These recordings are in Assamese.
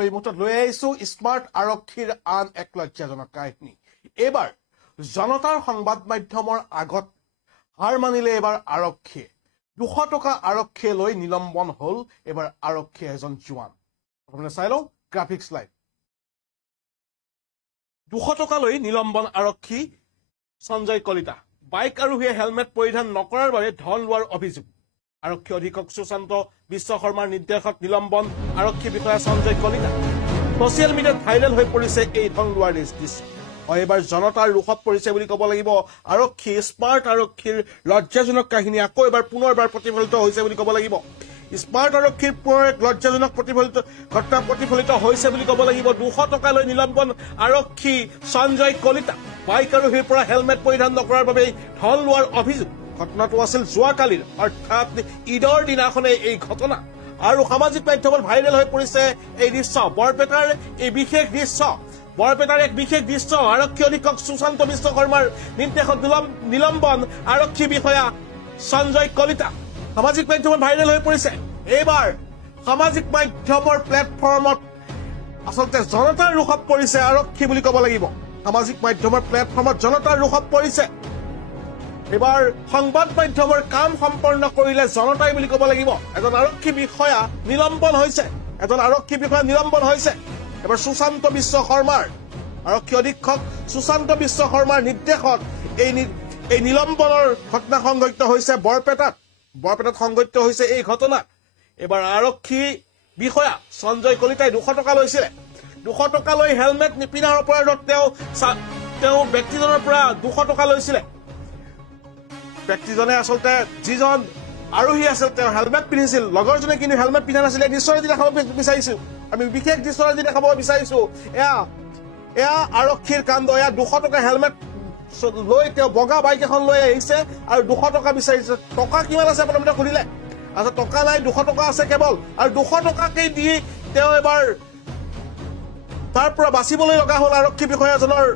এই মুহূৰ্তত লৈ আহিছো স্মাৰ্ট আৰক্ষীৰ আন এক লজ্জাজনক কাহিনী। এইবাৰ জনতাৰ সংবাদ মাধ্যমৰ আগত হাৰ মানিলে এইবাৰ আৰক্ষীয়ে 200 টকা আৰক্ষীয়ে লৈ নিলম্বন হল এইবাৰ আৰক্ষী এজন জোৱান। আপোনালোকে চাই লওক গ্ৰাফিক্স লাইভ। 200 টকা লৈ নিলম্বন আৰক্ষী সঞ্জয় কলিতা। বাইক আৰোহীয়ে হেলমেট পৰিধান নকৰাৰ বাবে ধন লোৱাৰ অভিযোগ। আৰক্ষী অধীক্ষক সুশান্ত বিশ্ব শৰ্মাৰ নিৰ্দেশত নিলম্বন আৰক্ষী বিষয়া সঞ্জয় কলিতা। ছচিয়েল মিডিয়াত ভাইৰেল হৈ পৰিছে এই ধন লোৱাৰ দৃশ্য। এইবাৰ জনতাৰ ৰোষত পৰিছে বুলি ক'ব লাগিব। আৰক্ষী স্মাৰ্ট আৰক্ষীৰ লজ্জাজনক কাহিনী আকৌ এবাৰ পুনৰবাৰ প্ৰতিফলিত হৈছে বুলি ক'ব লাগিব। স্মাৰ্ট আৰক্ষীৰ পুনৰ এক লজ্জাজনক ঘটনা প্ৰতিফলিত হৈছে বুলি ক'ব লাগিব। 200 টকা লৈ নিলম্বন আৰক্ষী সঞ্জয় কলিতা। বাইক আৰোহীৰ পৰা হেলমেট পৰিধান নকৰাৰ বাবে ধন লোৱাৰ অভিযোগ। ঘটনাটো আছিল যোৱাকালিৰ অৰ্থাৎ ঈদৰ দিনাখনে এই ঘটনা আৰু সামাজিক মাধ্যমত ভাইৰেল হৈ পৰিছে এই দৃশ্য। বৰপেটাৰ এই বিশেষ দৃশ্য আৰক্ষী অধীক্ষক সুশান্ত বিশ্ব শৰ্মাৰ নিৰ্দেশত নিলম্বন আৰক্ষী বিষয়া সঞ্জয় কলিতা সামাজিক মাধ্যমত ভাইৰেল হৈ পৰিছে। এইবাৰ সামাজিক মাধ্যমৰ প্লেটফৰ্মত আচলতে জনতাৰ ৰোষত পৰিছে আৰক্ষী বুলি ক'ব লাগিব। সামাজিক মাধ্যমৰ প্লেটফৰ্মত জনতাৰ ৰোষত পৰিছে। এবাৰ সংবাদ মাধ্যমৰ কাম সম্পন্ন কৰিলে জনতাই বুলি ক'ব লাগিব। এজন আৰক্ষী বিষয়া নিলম্বন হৈছে। এবাৰ সুশান্ত বিশ্ব শৰ্মাৰ আৰক্ষী অধীক্ষক সুশান্ত বিশ্ব শৰ্মাৰ নিৰ্দেশত এই নিলম্বনৰ ঘটনা সংঘটিত হৈছে বৰপেটাত সংঘটিত হৈছে এই ঘটনা। এবাৰ আৰক্ষী বিষয়া সঞ্জয় কলিতাই 200 টকা লৈছিলে। 200 টকা লৈ হেলমেট নিপিন্ধাৰ অপৰাধত তেওঁ ব্যক্তিজনৰ পৰা 200 টকা লৈছিলে। ব্যক্তিজনে আচলতে যিজন আৰোহী আছিল তেওঁ হেলমেট পিন্ধিছিল, লগৰজনে কিন্তু হেলমেট পিন্ধা নাছিলে। দৃশ্যৰাজি দেখাব বিচাৰিছো, আমি বিশেষ দৃশ্যৰাজি দেখাব বিচাৰিছো। এয়া আৰক্ষীৰ কাণ্ড। এয়া 200 টকা হেলমেট লৈ তেওঁ বগা বাইক এখন লৈ আহিছে আৰু 200 টকা বিচাৰিছে। টকা কিমান আছে প্ৰথমতে সুধিলে। আচ্ছা, টকা নাই, 200 টকা আছে কেৱল। আৰু 200 টকাকেই দি তেওঁ এবাৰ তাৰ পৰা বাচিবলৈ লগা হ'ল আৰক্ষী বিষয়াজনৰ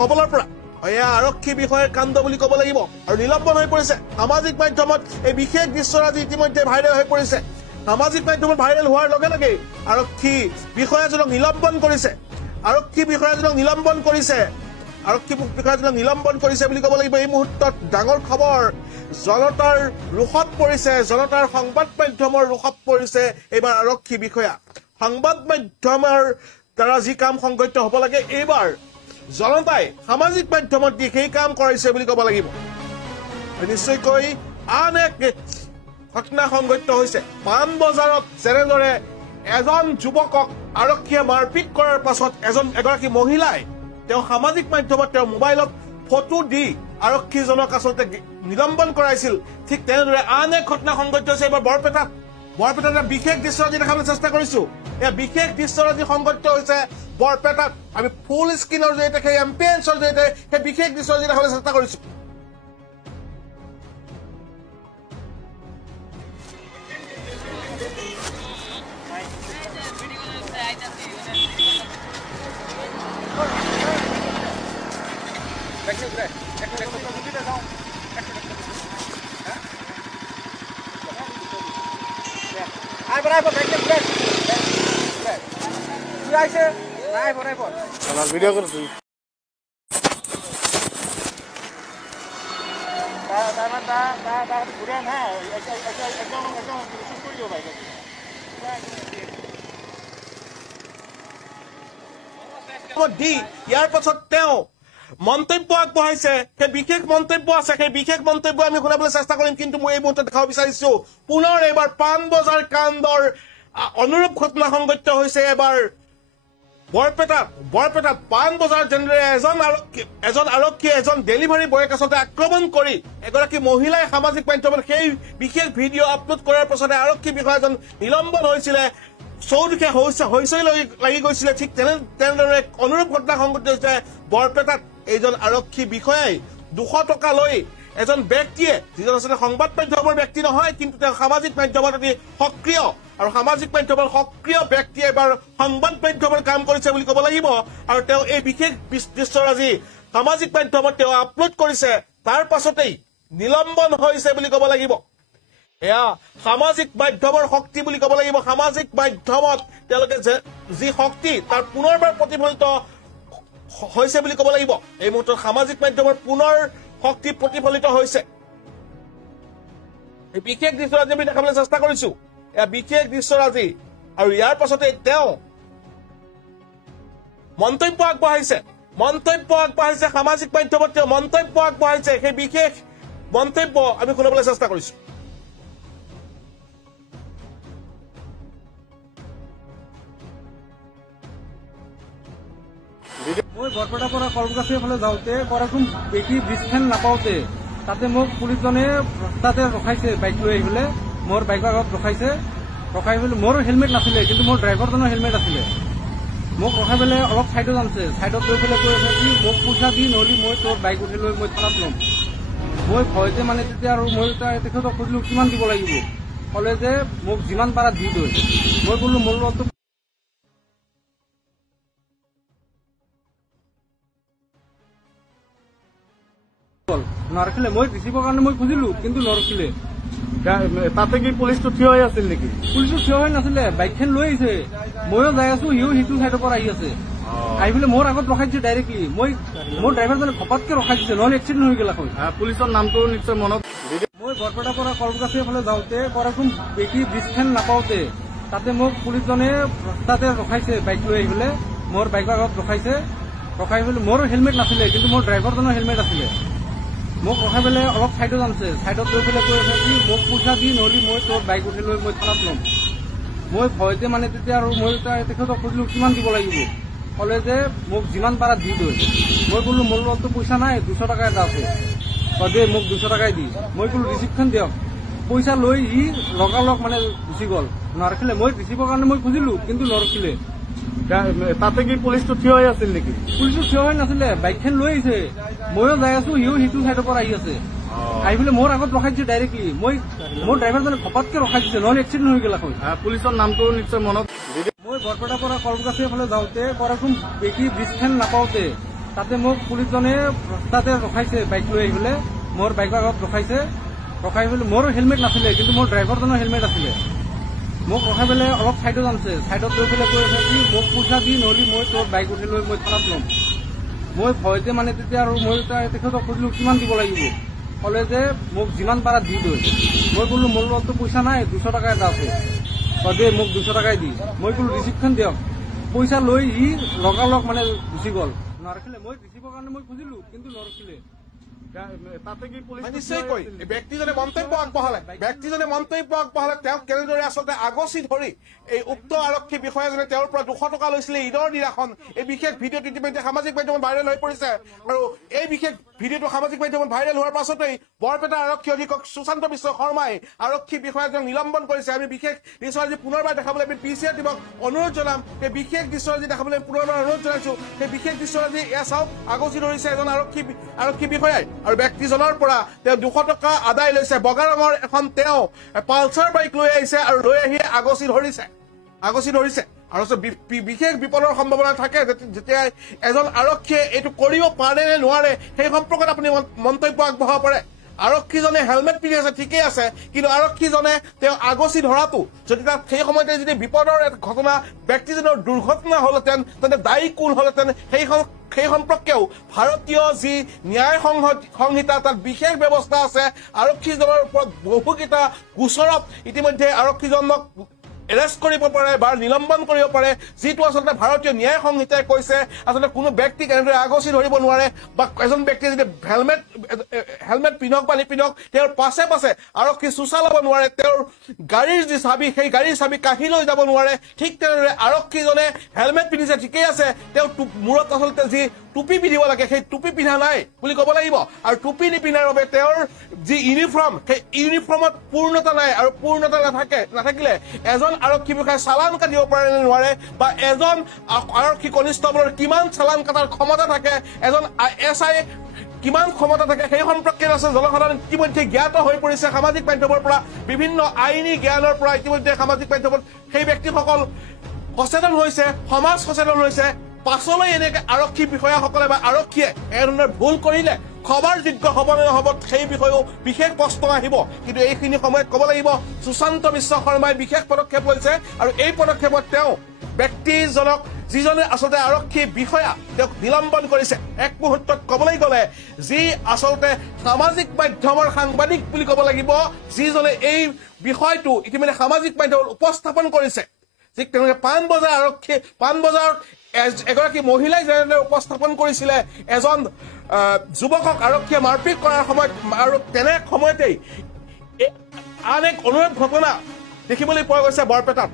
কবলৰ পৰা। এয়া আৰক্ষী বিষয়াৰ কাণ্ড বুলি ক'ব লাগিব আৰু নিলম্বন হৈ পৰিছে। সামাজিক মাধ্যমত এই বিশেষ দৃশ্যৰাজি ইতিমধ্যে ভাইৰেল হৈ পৰিছে। সামাজিক মাধ্যমত ভাইৰেল হোৱাৰ লগে লগে আৰক্ষী বিষয়াজনক নিলম্বন কৰিছে বুলি ক'ব লাগিব। এই মুহূৰ্তত ডাঙৰ খবৰ, জনতাৰ ৰোষত পৰিছে, জনতাৰ সংবাদ মাধ্যমৰ ৰোষত পৰিছে এইবাৰ আৰক্ষী বিষয়া। সংবাদ মাধ্যমৰ দ্বাৰা যি কাম সংঘটিত হ'ব লাগে এইবাৰ জনতাই সামাজিক মাধ্যমত দি সেই কাম কৰাইছে বুলি ক'ব লাগিব। নিশ্চয়কৈ আন এক ঘটনা সংঘটিত হৈছে পাণবজাৰত। যেনেদৰে এজন যুৱকক আৰক্ষীয়ে মাৰপিট কৰাৰ পাছত এগৰাকী মহিলাই তেওঁ সামাজিক মাধ্যমত তেওঁৰ মোবাইলত ফটো দি আৰক্ষীজনক আচলতে নিলম্বন কৰাইছিল। ঠিক তেনেদৰে আন এক ঘটনা সংঘটিত হৈছে এইবাৰ বৰপেটাত এটা বিশেষ দৃশ্যৰাজি দেখাবলৈ চেষ্টা কৰিছো। এয়া বিশেষ দৃশ্যৰাজি সংঘটিত হৈছে বৰপেটাত। আমি ফুল স্ক্ৰীনৰ জৰিয়তে সেই এম্পিয়েন্সৰ জৰিয়তে সেই বিশেষ দৃশ্যৰাজি দেখাবলৈ চেষ্টা কৰিছো। ভিডিও কৰছি ইয়াৰ পাছত তেওঁ মন্তব্য আগবঢ়াইছে। সেই বিশেষ মন্তব্য আছে, সেই বিশেষ মন্তব্য আমি শুনাবলৈ চেষ্টা কৰিম। কিন্তু মই এই মুহূৰ্তত দেখাব বিচাৰিছো পুনৰ এইবাৰ পাণবজাৰ কাণ্ডৰ অনুৰূপ ঘটনা সংঘটিত হৈছে এবাৰ বৰপেটাত পাণবজাৰ। যেনেদৰে এজন আৰক্ষীয়ে এজন ডেলিভাৰী বয়ক আচলতে আক্ৰমণ কৰি এগৰাকী মহিলাই সামাজিক মাধ্যমত সেই বিশেষ ভিডিঅ' আপলোড কৰাৰ পাছতে আৰক্ষী বিষয়াজন নিলম্বন হৈছিলে, চৌদিশে হৈচৈ লাগি গৈছিলে। ঠিক তেনেদৰে অনুৰূপ ঘটনা সংঘটিত হৈছে বৰপেটাত। এইজন আৰক্ষী বিষয়াই 200 টকা লৈ এজন ব্যক্তিয়ে, যিজন আচলতে সংবাদ মাধ্যমৰ ব্যক্তি নহয় কিন্তু তেওঁ সামাজিক মাধ্যমত অতি সক্ৰিয় আৰু সামাজিক মাধ্যমৰ সক্ৰিয় ব্যক্তিয়ে এবাৰ সংবাদ মাধ্যমৰ কাম কৰিছে বুলি ক'ব লাগিব। আৰু তেওঁ এই বিশেষ দৃশ্যৰাজি সামাজিক মাধ্যমত তেওঁ আপলোড কৰিছে, তাৰ পাছতেই নিলম্বন হৈছে বুলি ক'ব লাগিব। এয়া সামাজিক মাধ্যমৰ শক্তি বুলি ক'ব লাগিব। সামাজিক মাধ্যমত তেওঁলোকে যি শক্তি তাৰ পুনৰবাৰ প্ৰতিফলিত হৈছে বুলি ক'ব লাগিব এই মুহূৰ্তত সামাজিক মাধ্যমৰ পুনৰ শক্তি প্ৰতিফলিত হৈছে এই বিশেষ দৃশ্যৰাজি আমি দেখাবলৈ চেষ্টা কৰিছো এয়া বিশেষ দৃশ্যৰাজি আৰু ইয়াৰ পাছতে তেওঁ মন্তব্য আগবঢ়াইছে সামাজিক মাধ্যমত তেওঁ মন্তব্য আগবঢ়াইছে সেই বিশেষ মন্তব্য আমি শুনাবলৈ চেষ্টা কৰিছো মই বৰপেটাৰ পৰা কলকাতাৰ ফালে যাওঁতে কৰাচোন বেছি ব্ৰিজখন নাপাওঁতে তাতে মোক পুলিচজনে ৰাস্তাতে ৰখাইছে বাইক লৈ আহিবলৈ মোৰ বাইকৰ আগত ৰখাই পেলাই মোৰ হেলমেট নাছিলে কিন্তু মোৰ ড্ৰাইভাৰজনৰ হেলমেট আছিলে মোক ৰখাই পেলাই অলপ চাইডত আনিছে চাইডত লৈ পেলাই কৈ আছে কি মোক পইচা দি নহ'লে মই তোৰ বাইক উঠি লৈ মই থানাত ল'ম মই ভয়তে মানে তেতিয়া আৰু মই তেখেতক সুধিলো কিমান দিব লাগিব ক'লে যে মোক যিমান পাৰা দি দৈ মই ক'লো মোৰ লগতো নৰখিলে মই ৰিচিভৰ কাৰণে মই খুজিলো কিন্তু নৰখিলে তাতে কি পুলিচটো থিয় হৈ আছিল নেকি পুলিচটো থিয় হৈ নাছিলে বাইকখন লৈ আহিছে ময়ো যাই আছো সিও সিটো চাইডৰ পৰা আহি আছে আহি পেলাই মোৰ আগত ৰখাই দিছে ডাইৰেক্টলি মোৰ ড্ৰাইভাৰজনে ঘপতকে ৰখাই দিছে নহ'লে এক্সিডেণ্ট হৈ গ'ল হয় পুলিচৰ নামটো নিশ্চয় মনত মই বৰপেটাৰ পৰা কলকাতাৰ ফালে যাওঁতে কৰাচোন বেছি ব্ৰিজখন নাপাওঁতে তাতে মোক পুলিচজনে ৰাস্তাতে ৰখাইছে বাইক লৈ আহি পেলাই মোৰ বাইকৰ আগত ৰখাই পেলাই মোৰ হেলমেট নাছিলে কিন্তু মোৰ ড্ৰাইভাৰজনৰ হেলমেট আছিলে মোক ৰখাই পেলাই অলপ চাইডত আনিছে চাইডত লৈ পেলাই কৈ আছে কি মোক পইচা দি নহ'লে মই তোৰ বাইক উঠি লৈ মই থানাত ল'ম মই ভয়তে মানে তেতিয়া আৰু মই তেখেতক সুধিলো কিমান দিব লাগিব ক'লে যে মোক যিমান পাৰা দি দৈ মই ক'লো মোৰ লগততো পইচা নাই 200 টকা এটা আছে দে মোক 200 টকাই দি মই ক'লো ৰিচিপ্টখন দিয়ক পইচা লৈ সি লগালগ মানে গুচি গ'ল নৰখিলে মই ৰিচিভৰ কাৰণে মই খুজিলো কিন্তু নৰখিলে তাতে কি পুলিচটো থিয় হৈ আছিল নেকি পুলিচটো থিয় হৈ নাছিলে বাইকখন লৈ আহিছে ময়ো যাই আছো সিও সিটো চাইডৰ পৰা আহি আছে আহি পেলাই মোৰ আগত ৰখাই দিছে ডাইৰেক্টলি মোৰ ড্ৰাইভাৰজনে ঘপতকে ৰখাই দিছে নহ'লে এক্সিডেণ্ট হৈ গ'ল হয় পুলিচৰ নামটো নিশ্চয় মনত মই বৰপেটাৰ পৰা কলকাতাৰ ফালে যাওঁতে কৰাচোন বেছি ব্ৰিজখন নাপাওঁতে তাতে মোক পুলিচজনে ৰাস্তাতে ৰখাইছে বাইক লৈ আহিবলৈ মোৰ বাইকৰ আগত ৰখাই পেলাই মোৰ হেলমেট নাছিলে কিন্তু মোৰ ড্ৰাইভাৰজনৰ হেলমেট আছিলে মোক ৰখাই পেলাই অলপ চাইডত আনিছে চাইডত লৈ পেলাই কৈ আছে কি মোক পইচা দি নহ'লে মই তোৰ বাইক উঠি লৈ মই থানাত ল'ম মই ভয়তে মানে তেতিয়া আৰু মই তেখেতক সুধিলো কিমান দিব লাগিব ক'লে যে মোক যিমান পাৰা দি দৈ মই ক'লো মোৰ লগততো পইচা নাই 200 টকা এটা আছে দে মোক 200 টকাই দি মই ক'লো ৰিচিপ্টখন দিয়ক পইচা লৈ সি লগালগ মানে গুচি গ'ল নৰখিলে মই ৰিচিভৰ কাৰণে মই খুজিলো কিন্তু নৰখিলে তাতে কি পুলিচ নিশ্চয়কৈ ব্যক্তিজনে মন্তব্য আগবঢ়ালে তেওঁক কেনেদৰে আচলতে আগচি ধৰি এই উক্ত আৰক্ষী বিষয়াজনে তেওঁৰ পৰা 200 টকা লৈছিলে ঈদৰ দিনাখন এই বিশেষ ভিডিঅ'টো ইতিমধ্যে সামাজিক মাধ্যমত ভাইৰেল হৈ পৰিছে আৰু এই বিশেষ ভিডিঅ'টো সামাজিক মাধ্যমত ভাইৰেল হোৱাৰ পাছতেই বৰপেটা আৰক্ষী অধীক্ষক সুশান্ত মিশ্ৰ শৰ্মাই আৰক্ষী বিষয়াজনক নিলম্বন কৰিছে আমি বিশেষ দৃশ্যৰাজি পুনৰবাৰ দেখাবলৈ আমি পিচিআৰ টিমক অনুৰোধ জনাম সেই বিশেষ দৃশ্যৰাজি দেখাবলৈ পুনৰবাৰ অনুৰোধ জনাইছো সেই বিশেষ দৃশ্যৰাজি এয়া চাওক আগচি ধৰিছে এজন আৰক্ষী বিষয়াই আৰু ব্যক্তিজনৰ পৰা তেওঁ 200 টকা আদায় লৈছে বগা ৰঙৰ এখন তেওঁ পালচাৰ বাইক লৈ আহিছে আৰু লৈ আহি আগচি ধৰিছে আৰু বিশেষ বিপদৰ সম্ভাৱনা থাকে যেতিয়া এজন আৰক্ষীয়ে এইটো কৰিব পাৰে নে নোৱাৰে সেই সম্পৰ্কত আপুনি মন্তব্য আগবঢ়াব পাৰে আৰক্ষীজনে হেলমেট পিন্ধি আছে ঠিকেই আছে কিন্তু আৰক্ষীজনে তেওঁ আগচি ধৰাটো যদি তাত সেই সময়তে যদি বিপদৰ ঘটনা ব্যক্তিজনৰ দুৰ্ঘটনা হ'লহেঁতেন তেন্তে দায়ী কোন হ'লহেঁতেন সেই সম্পৰ্কেও ভাৰতীয় যি ন্যায় সংহিতা তাত বিশেষ ব্যৱস্থা আছে আৰক্ষীজনৰ ওপৰত বহুকেইটা গোচৰত ইতিমধ্যে আৰক্ষীজনক এৰেষ্ট কৰিব পাৰে বা নিলম্বন কৰিব পাৰে যিটো আচলতে ভাৰতীয় ন্যায় সংহিতাই কৈছে আচলতে কোনো ব্যক্তিক এনেদৰে আগচি ধৰিব নোৱাৰে বা এজন ব্যক্তিয়ে যদি হেলমেট পিন্ধক বা নিপিন্ধক তেওঁৰ পাছে আৰক্ষী চোচা ল'ব নোৱাৰে তেওঁৰ গাড়ীৰ যি চাবি সেই গাড়ীৰ চাবি কাঢ়ি লৈ যাব নোৱাৰে ঠিক তেনেদৰে আৰক্ষীজনে হেলমেট পিন্ধিছে ঠিকেই আছে তেওঁ মূৰত আচলতে যি টুপি পিন্ধিব লাগে সেই টুপি পিন্ধা নাই বুলি ক'ব লাগিব আৰু টুপি নিপিন্ধাৰ বাবে তেওঁৰ যি ইউনিফৰ্ম সেই ইউনিফৰ্মত পূৰ্ণতা নাই আৰু পূৰ্ণতা নাথাকিলে এজন আৰক্ষী বিষয়াই চালান কাটিব পাৰে নে নোৱাৰে বা এজন আৰক্ষী কনিষ্টবলৰ কিমান চালান কাটাৰ ক্ষমতা থাকে এজন SI কিমান ক্ষমতা থাকে সেই সম্পৰ্কে আছে জনসাধাৰণ ইতিমধ্যে জ্ঞাত হৈ পৰিছে সামাজিক মাধ্যমৰ পৰা বিভিন্ন আইনী জ্ঞানৰ পৰা ইতিমধ্যে সামাজিক মাধ্যমত সেই ব্যক্তিসকল সচেতন হৈছে সমাজ সচেতন হৈছে পাছলৈ এনেকে আৰক্ষী বিষয়াসকলে বা আৰক্ষীয়ে এনেধৰণৰ ভুল কৰিলে খবৰযোগ্য হ'ব নে নহ'ব সেই বিষয়েও বিশেষ প্ৰশ্ন আহিব। কিন্তু এইখিনি সময়ত ক'ব লাগিব সুশান্ত মিশ্ৰ শৰ্মাই বিশেষ পদক্ষেপ লৈছে আৰু এই পদক্ষেপত তেওঁ ব্যক্তিজনক যিজনে আচলতে আৰক্ষী বিষয়া তেওঁক নিলম্বন কৰিছে। এক মুহূৰ্তত ক'বলৈ গ'লে যি আচলতে সামাজিক মাধ্যমৰ সাংবাদিক বুলি ক'ব লাগিব, যিজনে এই বিষয়টো ইতিমধ্যে সামাজিক মাধ্যমত উপস্থাপন কৰিছে, ঠিক তেনেকৈ পাণবজাৰ আৰক্ষী পাণবজাৰত এগৰাকী মহিলাই যেনেদৰে উপস্থাপন কৰিছিলে এজন যুৱকক আৰক্ষীয়ে মাৰপিট কৰাৰ সময়ত, আৰু তেনে সময়তেই আন এক অনুৰূপ ঘটনা দেখিবলৈ পোৱা গৈছে বৰপেটাত।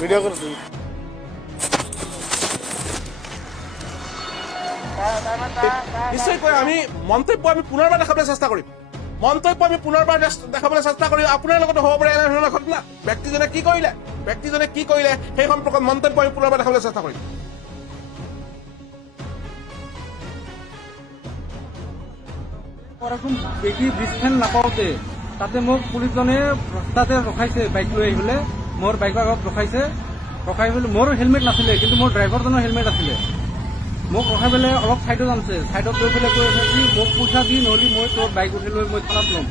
ভিডিঅ' কৰিছোঁ নিশ্চয়কৈ আমি মন্তব্য পুনৰবাৰ দেখাবলৈ চেষ্টা কৰিম। আপোনাৰ লগতো হ'ব পাৰে এনেধৰণৰ ঘটনা। ব্যক্তিজনে কি কৰিলে সেই সম্পৰ্কত মন্তব্য আমি পুনৰবাৰ দেখাবলৈ চেষ্টা কৰিম। বেছি ব্ৰিজখন নাপাওঁতে তাতে মোক পুলিচজনে ৰাস্তাতে ৰখাইছে, বাইক লৈ আহিবলৈ। মোৰ বাইকৰ আগত ৰখাই পেলাই মোৰ হেলমেট নাছিলে, কিন্তু মোৰ ড্ৰাইভাৰজনৰ হেলমেট আছিলে। মোক ৰখাই পেলাই অলপ ছাইডত আনিছে, ছাইডত লৈ পেলাই কৈ আছে কি মোক পইচা দি নহ'লে মই তোৰ বাইক উঠি লৈ মই থানাত ল'ম।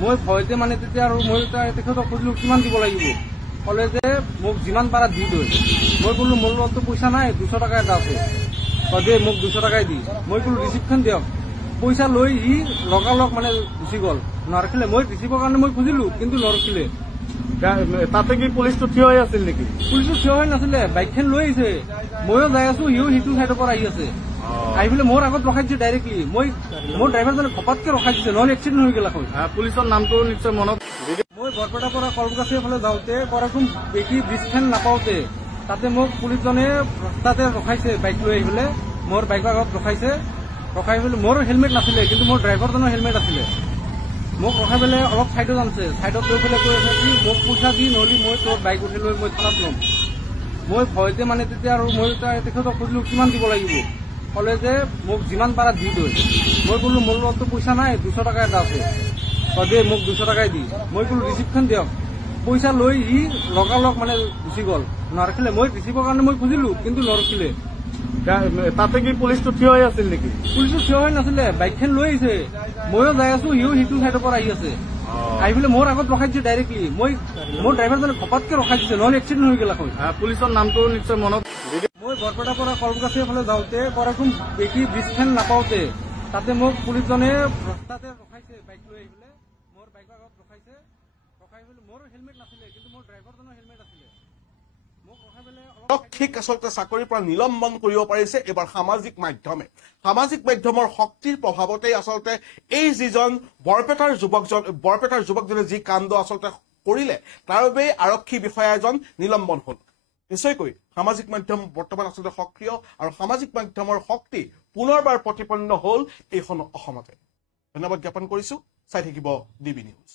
মই ভয়তে মানে তেতিয়া আৰু মই তেখেতক সুধিলোঁ কিমান দিব লাগিব, ক'লে যে মোক যিমান পাৰা দি দৈ। মই ক'লো মোৰ লগততো পইচা নাই, 200 টকা এটা আছে, দে মোক 200 টকাই দি। মই ক'লো ৰিচিপ্টখন দিয়ক। পইচা লৈ সি লগালগ মানে গুচি গ'ল, নৰখিলে। মই ৰিচিপ্টৰ কাৰণে মই খুজিলোঁ, কিন্তু নৰখিলে। তাতে কি পুলিচটো থিয় হৈ আছিল নেকি? পুলিচটো থিয় হৈ নাছিলে, বাইকখন লৈ আহিছে। ময়ো যাই আছো, সিও সিটো চাইডৰ পৰা আহি আছে। আহি পেলাই মোৰ আগত ৰখাই দিছে ডাইৰেক্টলি। মোৰ ড্ৰাইভাৰজনে ঘপতকে ৰখাই দিছে, নহ'লে এক্সিডেণ্ট হৈ গ'ল। পুলিচৰ নামটো নিশ্চয় মনত। মই বৰপেটাৰ পৰা কলমগাছীৰ ফালে যাওঁতে কৰাচোন বেছি ব্ৰিজখন নাপাওঁতে তাতে মোক পুলিচজনে ৰাস্তাতে ৰখাইছে, বাইক লৈ আহিবলৈ। মোৰ বাইকৰ আগত ৰখাই পেলাই মোৰ হেলমেট নাছিলে, কিন্তু মোৰ ড্ৰাইভাৰজনৰ হেলমেট আছিলে। মোক ৰখাই পেলাই অলপ ছাইডত আনিছে, ছাইডত লৈ পেলাই কৈ আছে কি মোক পইচা দি নহ'লে মই তোৰ বাইক উঠি লৈ মই থানাত ল'ম। মই ভয়তে মানে তেতিয়া আৰু মই তেখেতক সুধিলোঁ কিমান দিব লাগিব, ক'লে যে মোক যিমান পাৰা দি দৈ। মই ক'লো মোৰ লগততো পইচা নাই, 200 টকা এটা আছে, দে মোক 200 টকাই দি। মই ক'লো ৰিচিপ্টখন দিয়ক। পইচা লৈ সি লগালগ মানে গুচি গ'ল, নৰখিলে। মই ৰিচিপ্টৰ কাৰণে মই খুজিলোঁ, কিন্তু নৰখিলে। তাতে কি পুলিচটো থিয় হৈ আছিল নেকি? পুলিচটো থিয় হৈ নাছিলে, বাইকখন লৈ আহিছে। ময়ো যাই আছো, সিও সিটো চাইডৰ পৰা আহি আছে। আহি পেলাই মোৰ আগত ৰখাই দিছে ডাইৰেক্টলি। মোৰ ড্ৰাইভাৰজনে ঘপতকে ৰখাই দিছে, নহ'লে এক্সিডেণ্ট হৈ গ'ল। পুলিচৰ নামটো নিশ্চয় মনত। মই বৰপেটাৰ পৰা কলমগাছীৰ ফালে যাওঁতে কৰাচোন বেছি ব্ৰিজখন নাপাওঁতে তাতে মোক পুলিচজনে ৰাস্তাতে ৰখাইছে, বাইক লৈ আহিবলৈ। মোৰ বাইকৰ আগত ৰখাই পেলাই মোৰ হেলমেট নাছিলে, কিন্তু মোৰ ড্ৰাইভাৰজনৰ হেলমেট আছিলে। মোক ৰখাই পেলাই আৰক্ষীক আচলতে চাকৰিৰ পৰা নিলম্বন কৰিব পাৰিছে এইবাৰ সামাজিক মাধ্যমে। সামাজিক মাধ্যমৰ শক্তিৰ প্ৰভাৱতেই আচলতে এই যিজন বৰপেটাৰ যুৱকজনে যি কাণ্ড আচলতে কৰিলে, তাৰ বাবেই আৰক্ষী বিষয়া এজন নিলম্বন হ'ল। নিশ্চয়কৈ সামাজিক মাধ্যম বৰ্তমান আচলতে সক্ৰিয়, আৰু সামাজিক মাধ্যমৰ শক্তি পুনৰবাৰ প্ৰতিপন্ন হ'ল এইখন অসমতে। ধন্যবাদ জ্ঞাপন কৰিছো। চাই থাকিব DB নিউজ।